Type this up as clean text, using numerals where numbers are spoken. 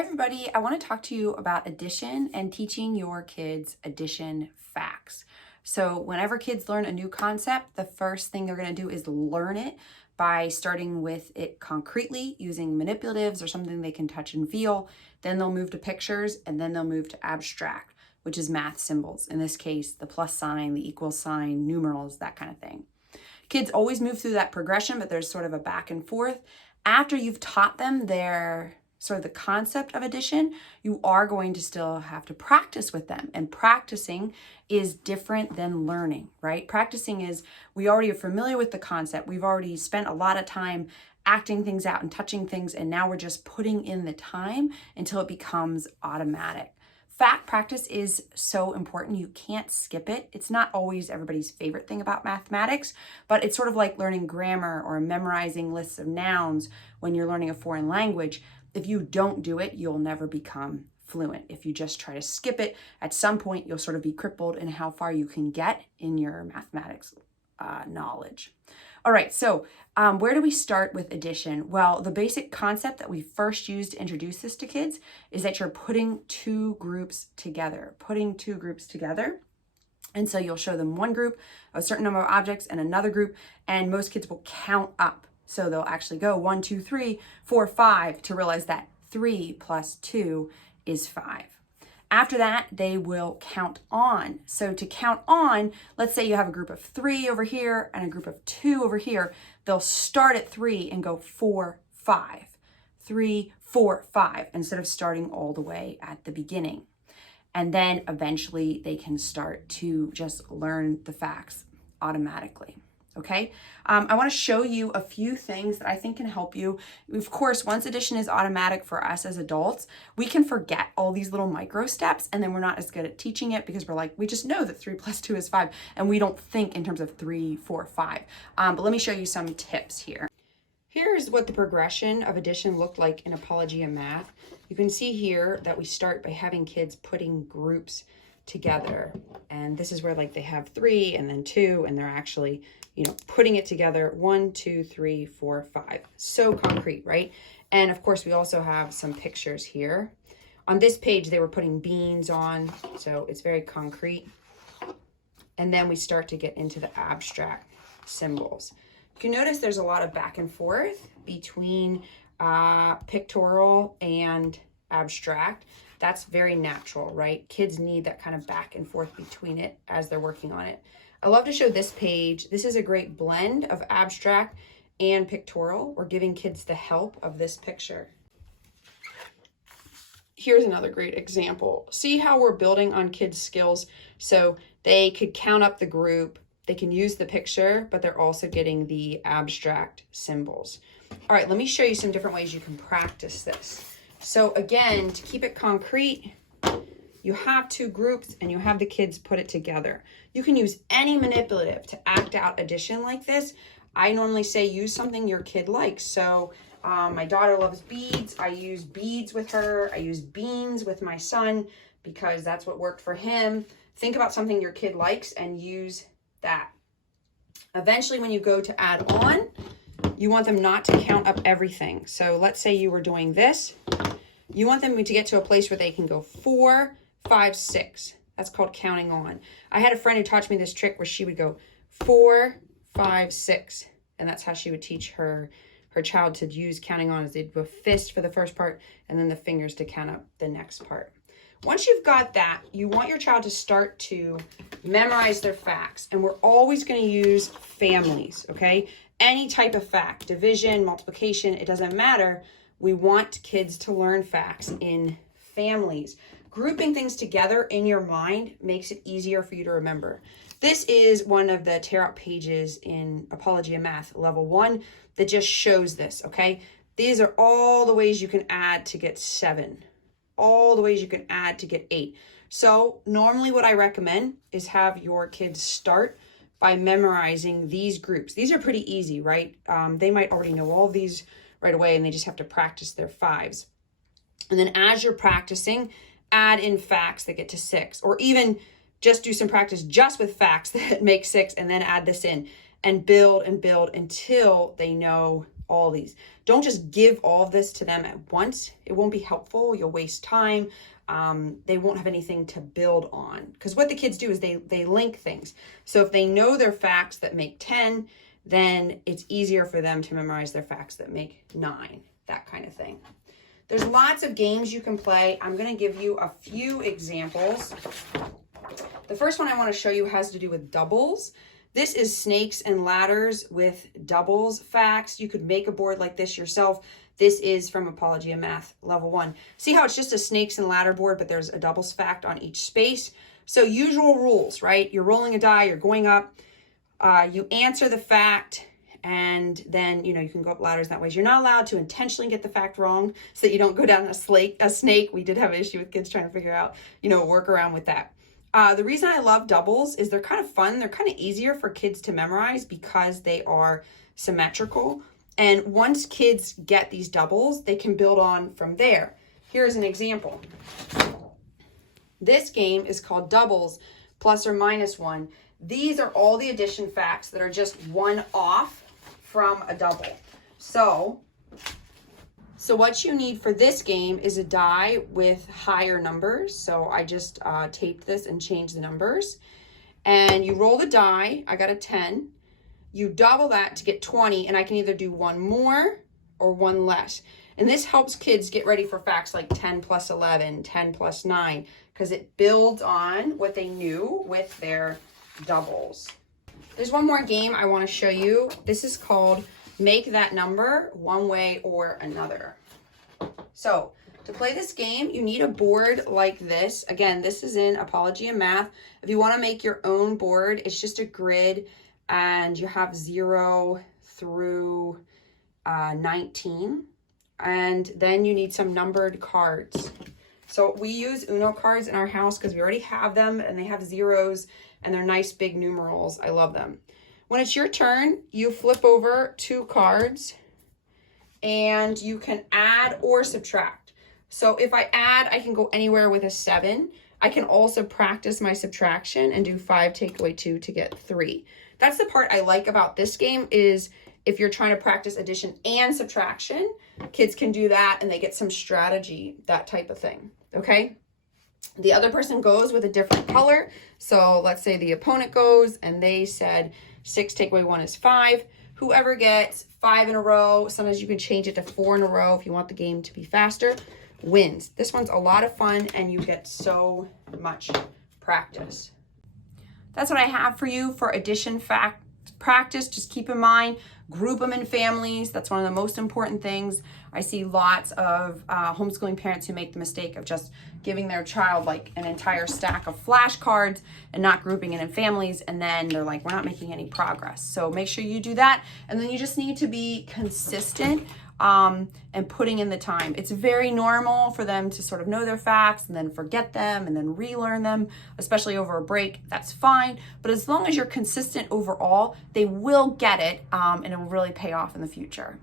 everybody, I want to talk to you about addition and teaching your kids addition facts. So whenever kids learn a new concept, the first thing they're going to do is learn it by starting with it concretely using manipulatives or something they can touch and feel. Then they'll move to pictures, and then they'll move to abstract, which is math symbols. In this case, the plus sign, the equal sign, numerals, that kind of thing. Kids always move through that progression, but there's sort of a back and forth. After you've taught them their sort of the concept of addition, you are going to still have to practice with them. And practicing is different than learning, right? Practicing is, we already are familiar with the concept. We've already spent a lot of time acting things out and touching things, and now we're just putting in the time until it becomes automatic. Fact practice is so important. You can't skip it. It's not always everybody's favorite thing about mathematics, but it's sort of like learning grammar or memorizing lists of nouns when you're learning a foreign language. If you don't do it, you'll never become fluent. If you just try to skip it, at some point you'll sort of be crippled in how far you can get in your mathematics knowledge. All right, so where do we start with addition? Well, the basic concept that we first used to introduce this to kids is that you're putting two groups together, And so you'll show them one group, a certain number of objects, and another group, and most kids will count up. So they'll actually go 1, 2, 3, 4, 5 to realize that 3 plus 2 is 5. After that, they will count on. So to count on, let's say you have a group of 3 over here and a group of 2 over here. They'll start at 3 and go 4, 5. 3, 4, 5, instead of starting all the way at the beginning. And then eventually they can start to just learn the facts automatically. Okay, I want to show you a few things that I think can help you. Of course, once addition is automatic for us as adults, we can forget all these little micro steps, and then we're not as good at teaching it because we're like, we just know that 3 plus 2 is 5, and we don't think in terms of 3, 4, 5. But let me show you some tips here. Here's what the progression of addition looked like in Apologia Math. You can see here that we start by having kids putting groups together, and this is where like they have 3 and then 2, and they're actually putting it together 1, 2, 3, 4, 5. So concrete, right? And of course we also have some pictures here. On this page they were putting beans on, so it's very concrete. And then we start to get into the abstract symbols. You can notice there's a lot of back and forth between pictorial and abstract. That's very natural, right? Kids need that kind of back and forth between it as they're working on it. I love to show this page. This is a great blend of abstract and pictorial. We're giving kids the help of this picture. Here's another great example. See how we're building on kids' skills? So they could count up the group, they can use the picture, but they're also getting the abstract symbols. All right, let me show you some different ways you can practice this. So again, to keep it concrete, you have 2 groups and you have the kids put it together. You can use any manipulative to act out addition like this. I normally say use something your kid likes. So my daughter loves beads. I use beads with her. I use beans with my son because that's what worked for him. Think about something your kid likes and use that. Eventually, when you go to add on, you want them not to count up everything. So let's say you were doing this. You want them to get to a place where they can go 4, 5, 6. That's called counting on. I had a friend who taught me this trick where she would go 4, 5, 6. And that's how she would teach her child to use counting on, is they'd do a fist for the first part and then the fingers to count up the next part. Once you've got that, you want your child to start to memorize their facts. And we're always going to use families, okay? Any type of fact, division, multiplication, it doesn't matter. We want kids to learn facts in families. Grouping things together in your mind makes it easier for you to remember. This is one of the tear out pages in Apologia Math Level 1 that just shows this, okay? These are all the ways you can add to get 7. All the ways you can add to get 8. So normally what I recommend is have your kids start by memorizing these groups. These are pretty easy, right? They might already know all of these right away and they just have to practice their 5s. And then as you're practicing, add in facts that get to 6, or even just do some practice just with facts that make 6 and then add this in and build until they know all these. Don't just give all of this to them at once. It won't be helpful. You'll waste time. They won't have anything to build on, because what the kids do is they link things. So if they know their facts that make 10, then it's easier for them to memorize their facts that make 9, that kind of thing. There's lots of games you can play. I'm going to give you a few examples. The first one I want to show you has to do with doubles. This is snakes and ladders with doubles facts. You could make a board like this yourself. This is from Apology of Math Level 1. See how it's just a snakes and ladder board, but there's a doubles fact on each space. So usual rules, right? You're rolling a die, you're going up, you answer the fact, and then, you can go up ladders that way. You're not allowed to intentionally get the fact wrong so that you don't go down a snake. We did have an issue with kids trying to figure out, work around with that. The reason I love doubles is they're kind of fun. They're kind of easier for kids to memorize because they are symmetrical. And once kids get these doubles, they can build on from there. Here's an example. This game is called Doubles Plus or Minus 1. These are all the addition facts that are just one off from a double. So what you need for this game is a die with higher numbers. So I just taped this and changed the numbers. And you roll the die. I got a 10. You double that to get 20, and I can either do one more or one less. And this helps kids get ready for facts like 10 plus 11, 10 plus 9, because it builds on what they knew with their doubles. There's one more game I want to show you. This is called Make That Number One Way or Another. So to play this game, you need a board like this. Again, this is in Apology of Math. If you want to make your own board, it's just a grid, and you have 0 through 19. And then you need some numbered cards. So we use Uno cards in our house because we already have them, and they have zeros, and they're nice big numerals. I love them. When it's your turn, you flip over 2 cards, and you can add or subtract. So if I add, I can go anywhere with a 7. I can also practice my subtraction and do 5 take away 2 to get 3. That's the part I like about this game, is if you're trying to practice addition and subtraction, kids can do that and they get some strategy, that type of thing, okay? The other person goes with a different color. So let's say the opponent goes and they said 6 take away 1 is 5. Whoever gets 5 in a row, sometimes you can change it to 4 in a row if you want the game to be faster, wins. This one's a lot of fun and you get so much practice. That's what I have for you for addition fact practice. Just keep in mind, group them in families. That's one of the most important things. I see lots of homeschooling parents who make the mistake of just giving their child like an entire stack of flashcards and not grouping it in families, and then they're like, we're not making any progress. So make sure you do that, and then you just need to be consistent and putting in the time. It's very normal for them to sort of know their facts and then forget them and then relearn them, especially over a break. That's fine. But as long as you're consistent overall, they will get it, and it will really pay off in the future.